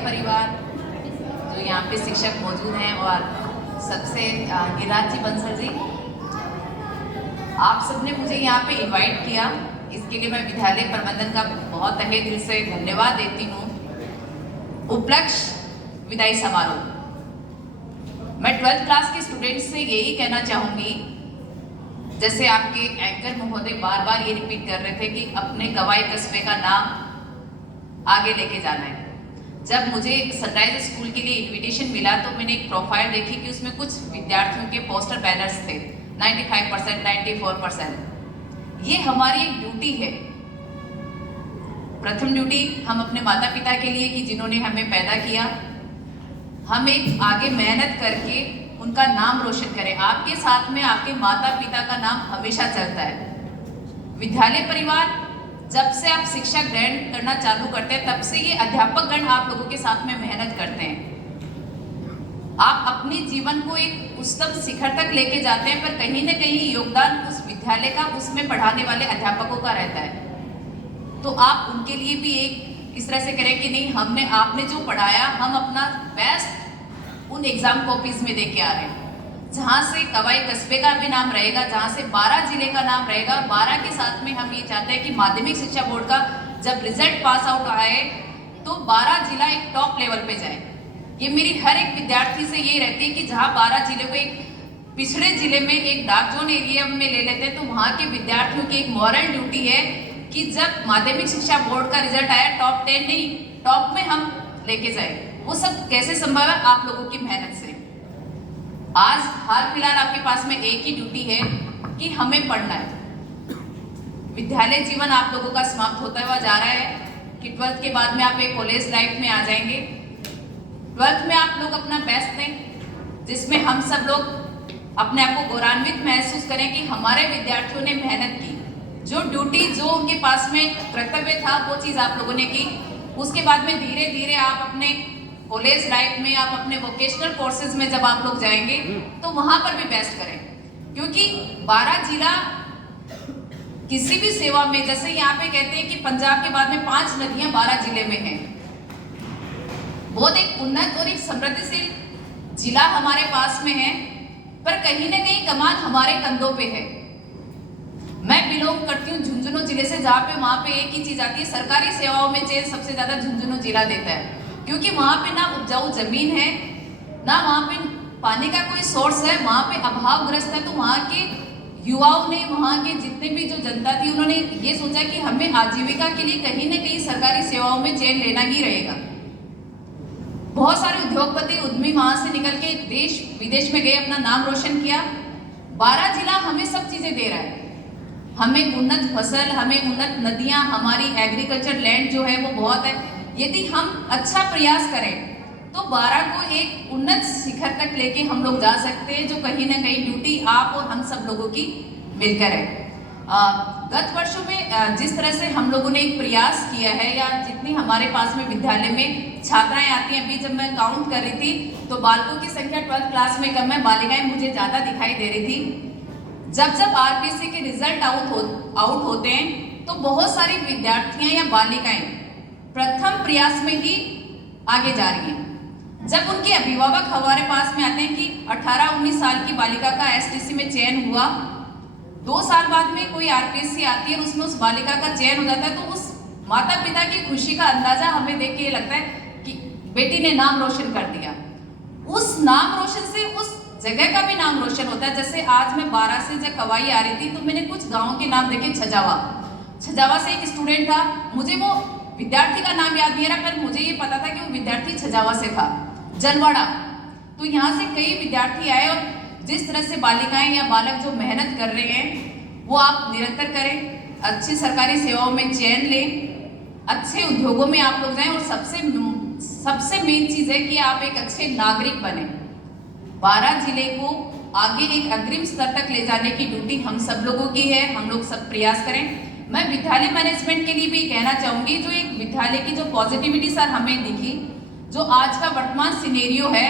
परिवार, जो यहाँ पे शिक्षक मौजूद हैं और सबसे गिरिराज जी बंसल जी, आप सबने मुझे यहाँ पे इनवाइट किया, इसके लिए मैं विद्यालय प्रबंधन का बहुत तहे दिल से धन्यवाद देती हूँ। उपलक्ष्य विदाई समारोह, मैं 12th क्लास के स्टूडेंट्स से यही कहना चाहूँगी, जैसे आपके एंकर महोदय बार बार ये रिपीट कर रहे थे कि अपने गवाई कस्बे का नाम आगे लेके जाना है। जब मुझे सनराइज स्कूल के लिए इनविटेशन मिला तो मैंने एक प्रोफाइल देखी कि उसमें कुछ विद्यार्थियों के पोस्टर बैनर्स थे, 95%, 94%। ये हमारी एक ड्यूटी है। प्रथम ड्यूटी हम अपने माता पिता के लिए कि जिन्होंने हमें पैदा किया, हम एक आगे मेहनत करके उनका नाम रोशन करें। आपके साथ में आपके माता पिता का नाम हमेशा चलता है। विद्यालय परिवार, जब से आप शिक्षा ग्रहण करना चालू करते हैं तब से ये अध्यापक गण आप लोगों के साथ में मेहनत करते हैं। आप अपने जीवन को एक उच्चतम शिखर तक लेके जाते हैं, पर कहीं ना कहीं योगदान उस विद्यालय का, उसमें पढ़ाने वाले अध्यापकों का रहता है। तो आप उनके लिए भी एक इस तरह से करें कि नहीं, हमने आपने जो पढ़ाया हम अपना बेस्ट उन एग्जाम कॉपीज में दे के आ रहे हैं, जहाँ से कवाई कस्बे का भी नाम रहेगा, जहाँ से 12 जिले का नाम रहेगा। 12 के साथ में हम ये चाहते हैं कि माध्यमिक शिक्षा बोर्ड का जब रिजल्ट पास आउट आए तो 12 जिला एक टॉप लेवल पे जाए। ये मेरी हर एक विद्यार्थी से ये रहती है कि जहाँ 12 जिले को एक पिछड़े जिले में एक डार्क जोन एरिया में ले लेते हैं, तो वहाँ के विद्यार्थियों की एक मॉरल ड्यूटी है कि जब माध्यमिक शिक्षा बोर्ड का रिजल्ट आया, टॉप 10 नहीं, टॉप में हम लेके जाए। वो सब कैसे संभव है? आप लोगों की मेहनत से। आज हाल फिलहाल आपके पास में एक ही ड्यूटी है कि हमें पढ़ना है। विद्यालय जीवन आप लोगों का समाप्त होता हुआ जा रहा है कि 12th के बाद में आप एक कॉलेज लाइफ में आ जाएंगे। 12th में आप लोग अपना बेस्ट दें, जिसमें हम सब लोग अपने आप को गौरवान्वित महसूस करें कि हमारे विद्यार्थियों ने मेहनत की, जो ड्यूटी, जो उनके पास में कर्तव्य था, वो चीज़ आप लोगों ने की। उसके बाद में धीरे धीरे आप अपने कॉलेज लाइफ में, आप अपने वोकेशनल कोर्सेज में जब आप लोग जाएंगे तो वहां पर भी बेस्ट करें, क्योंकि 12 जिला किसी भी सेवा में, जैसे यहाँ पे कहते हैं कि पंजाब के बाद में 5 नदियां 12 जिले में हैं। बहुत एक उन्नत और एक समृद्धिशील जिला हमारे पास में है, पर कहीं ना कहीं कमान हमारे कंधों पे है। मैं बिलोंग करती हूँ झुंझुनू जिले से, जहाँ पे वहाँ पे एक ही चीज आती है, सरकारी सेवाओं में चेंज सबसे ज्यादा झुंझुनू जिला देता है, क्योंकि वहाँ पे ना उपजाऊ जमीन है, ना वहाँ पे पानी का कोई सोर्स है, वहाँ पे अभावग्रस्त है। तो वहाँ के युवाओं ने, वहाँ के जितने भी जो जनता थी, उन्होंने ये सोचा कि हमें आजीविका के लिए कहीं ना कहीं सरकारी सेवाओं में चयन लेना ही रहेगा। बहुत सारे उद्योगपति, उद्यमी वहाँ से निकल के देश विदेश में गए, अपना नाम रोशन किया। 12 जिला हमें सब चीजें दे रहा है, हमें उन्नत फसल, हमें उन्नत नदियाँ, हमारी एग्रीकल्चर लैंड जो है वो बहुत है। यदि हम अच्छा प्रयास करें तो 12 को एक उन्नत शिखर तक लेके हम लोग जा सकते हैं, जो कहीं ना कहीं ड्यूटी आप और हम सब लोगों की मिलकर है। गत वर्षों में जिस तरह से हम लोगों ने एक प्रयास किया है, या जितनी हमारे पास में विद्यालय में छात्राएं आती हैं, अभी जब मैं काउंट कर रही थी तो बालकों की संख्या 12th क्लास में कम है, बालिकाएं मुझे ज़्यादा दिखाई दे रही थी। जब आरपीएससी के रिजल्ट आउट होते हैं तो बहुत सारी विद्यार्थियां या बालिकाएं प्रथम प्रयास में ही आगे जा रही हैं। जब उनके अभिभावक हमारे पास में आते हैं कि 18-19 साल की बालिका का एसटीसी में चयन हुआ, 2 साल बाद में कोई आरपीएससी आती है और उसमें उस बालिका का चयन हो जाता है, तो उस माता पिता की खुशी का अंदाजा हमें देख के ये लगता है कि बेटी ने नाम रोशन कर दिया। उस नाम रोशन से उस जगह का भी नाम रोशन होता है। जैसे आज मैं 12 से जब कवाई आ रही थी तो मैंने कुछ गाँव के नाम देखे। छजावा से एक स्टूडेंट था, मुझे वो विद्यार्थी का नाम याद नहीं रहा, पर मुझे ये पता था कि वो विद्यार्थी छजावा से था, जलवाड़ा। तो यहाँ से कई विद्यार्थी आए, और जिस तरह से बालिकाएं या बालक जो मेहनत कर रहे हैं वो आप निरंतर करें, अच्छी सरकारी सेवाओं में चयन लें, अच्छे उद्योगों में आप लोग जाएं, और सबसे मेन चीज है कि आप एक अच्छे नागरिक बने। 12 जिले को आगे एक अग्रिम स्तर तक ले जाने की ड्यूटी हम सब लोगों की है, हम लोग सब प्रयास करें। मैं विद्यालय मैनेजमेंट के लिए भी कहना चाहूँगी, जो एक विद्यालय की जो पॉजिटिविटी सर हमें दिखी, जो आज का वर्तमान सिनेरियो है,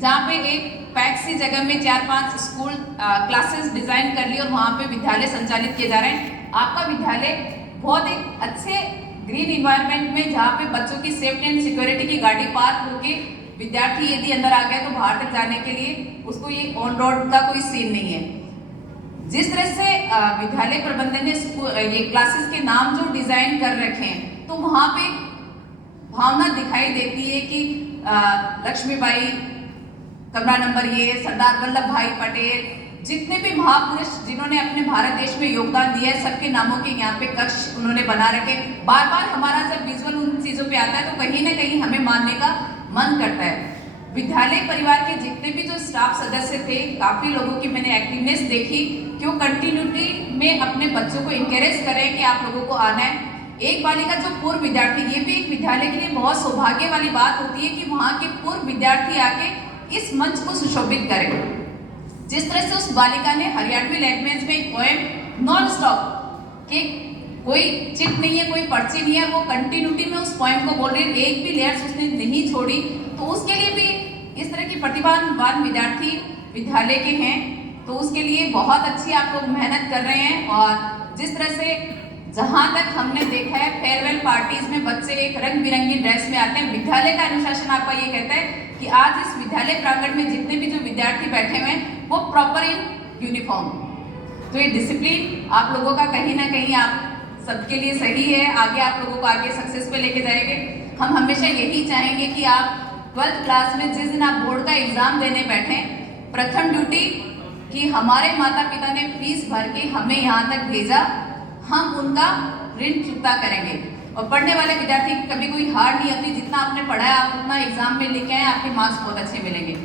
जहाँ पे एक पैक सी जगह में 4-5 स्कूल क्लासेस डिजाइन कर ली और वहाँ पे विद्यालय संचालित किए जा रहे हैं। आपका विद्यालय बहुत एक अच्छे ग्रीन इन्वायरमेंट में जहाँ पे बच्चों की सेफ्टी एंड सिक्योरिटी की गाड़ी पार्क होके विद्यार्थी यदि अंदर आ गया तो बाहर तक जाने के लिए उसको ये ऑन रोड का कोई सीन नहीं है। जिस तरह से विद्यालय प्रबंधन ने ये क्लासेस के नाम जो डिजाइन कर रखे हैं तो वहाँ पे भावना दिखाई देती है कि लक्ष्मीबाई कमरा नंबर ये, सरदार वल्लभ भाई पटेल, जितने भी महापुरुष जिन्होंने अपने भारत देश में योगदान दिया है सबके नामों के यहाँ पे कक्ष उन्होंने बना रखे। बार बार हमारा जब विजुअल उन चीजों पे आता है तो कहीं ना कहीं हमें मानने का मन करता है। विद्यालय परिवार के जितने भी जो स्टाफ सदस्य थे, काफी लोगों की मैंने एक्टिवनेस देखी कि वो कंटिन्यूटी में अपने बच्चों को इंकरेज करें कि आप लोगों को आना है। एक बालिका जो पूर्व विद्यार्थी, ये भी एक विद्यालय के लिए बहुत सौभाग्य वाली बात होती है कि वहाँ के पूर्व विद्यार्थी आके इस मंच को सुशोभित करें। जिस तरह से उस बालिका ने हरियाणवी लैंग्वेज में एक पोएम नॉन स्टॉप के कोई चिट नहीं है, कोई पर्ची नहीं है, वो कंटिन्यूटी में उस पोएम को बोल रही है, एक भी लेयर्स उसने नहीं छोड़ी। तो उसके लिए भी इस तरह की प्रतिभावान विद्यार्थी विद्यालय के हैं तो उसके लिए बहुत अच्छी आप लोग मेहनत कर रहे हैं। और जिस तरह से जहाँ तक हमने देखा है फेयरवेल पार्टीज में बच्चे एक रंग बिरंगी ड्रेस में आते हैं। विद्यालय का अनुशासन आपका ये कहता है कि आज इस विद्यालय प्रांगण में जितने भी जो विद्यार्थी बैठे हुए हैं वो प्रॉपर इन यूनिफॉर्म। तो ये डिसिप्लिन आप लोगों का कहीं ना कहीं आप सबके लिए सही है, आगे आप लोगों को आगे सक्सेस पे लेके जाएंगे। हम हमेशा यही चाहेंगे कि आप 12th क्लास में जिस दिन आप बोर्ड का एग्जाम देने बैठे, प्रथम ड्यूटी कि हमारे माता पिता ने फीस भर के हमें यहाँ तक भेजा, हम उनका ऋण चुकता करेंगे। और पढ़ने वाले विद्यार्थी की कभी कोई हार नहीं होती, जितना आपने पढ़ा है आप उतना एग्जाम में लिखे हैं, आपके मार्क्स बहुत अच्छे मिलेंगे।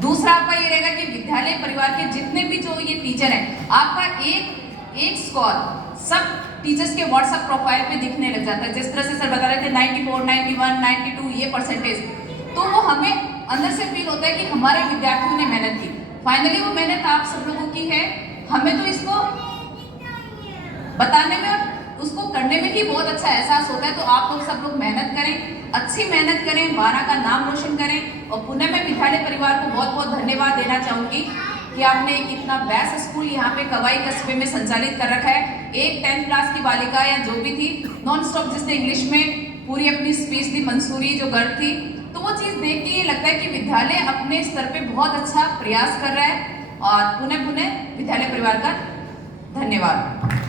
दूसरा आपका ये रहेगा कि विद्यालय परिवार के जितने भी जो ये टीचर हैं, आपका एक स्कोर सब टीचर्स के व्हाट्सएप प्रोफाइल पे दिखने लग जाता है। जिस तरह से सर बता रहे थे 94, 91, 92 ये परसेंटेज, तो वो हमें अंदर से फील होता है कि हमारे विद्यार्थियों ने मेहनत की। फाइनली वो मेहनत आप सब लोगों की है, हमें तो इसको बताने में और उसको करने में ही बहुत अच्छा एहसास होता है। तो आप लोग सब लोग मेहनत करें, अच्छी मेहनत करें, 12 का नाम रोशन करें। और पुनः मैं विद्यालय परिवार को बहुत बहुत धन्यवाद देना चाहूँगी कि आपने एक इतना बेस्ट स्कूल यहाँ पे कवाई कस्बे में संचालित कर रखा है। एक 10th क्लास की बालिका या जो भी थी नॉन स्टॉप जिसने इंग्लिश में पूरी अपनी स्पीच दी, मंसूरी जो गर्ल थी, तो वो चीज़ देख के ये लगता है कि विद्यालय अपने स्तर पे बहुत अच्छा प्रयास कर रहा है। और पुनः विद्यालय परिवार का धन्यवाद।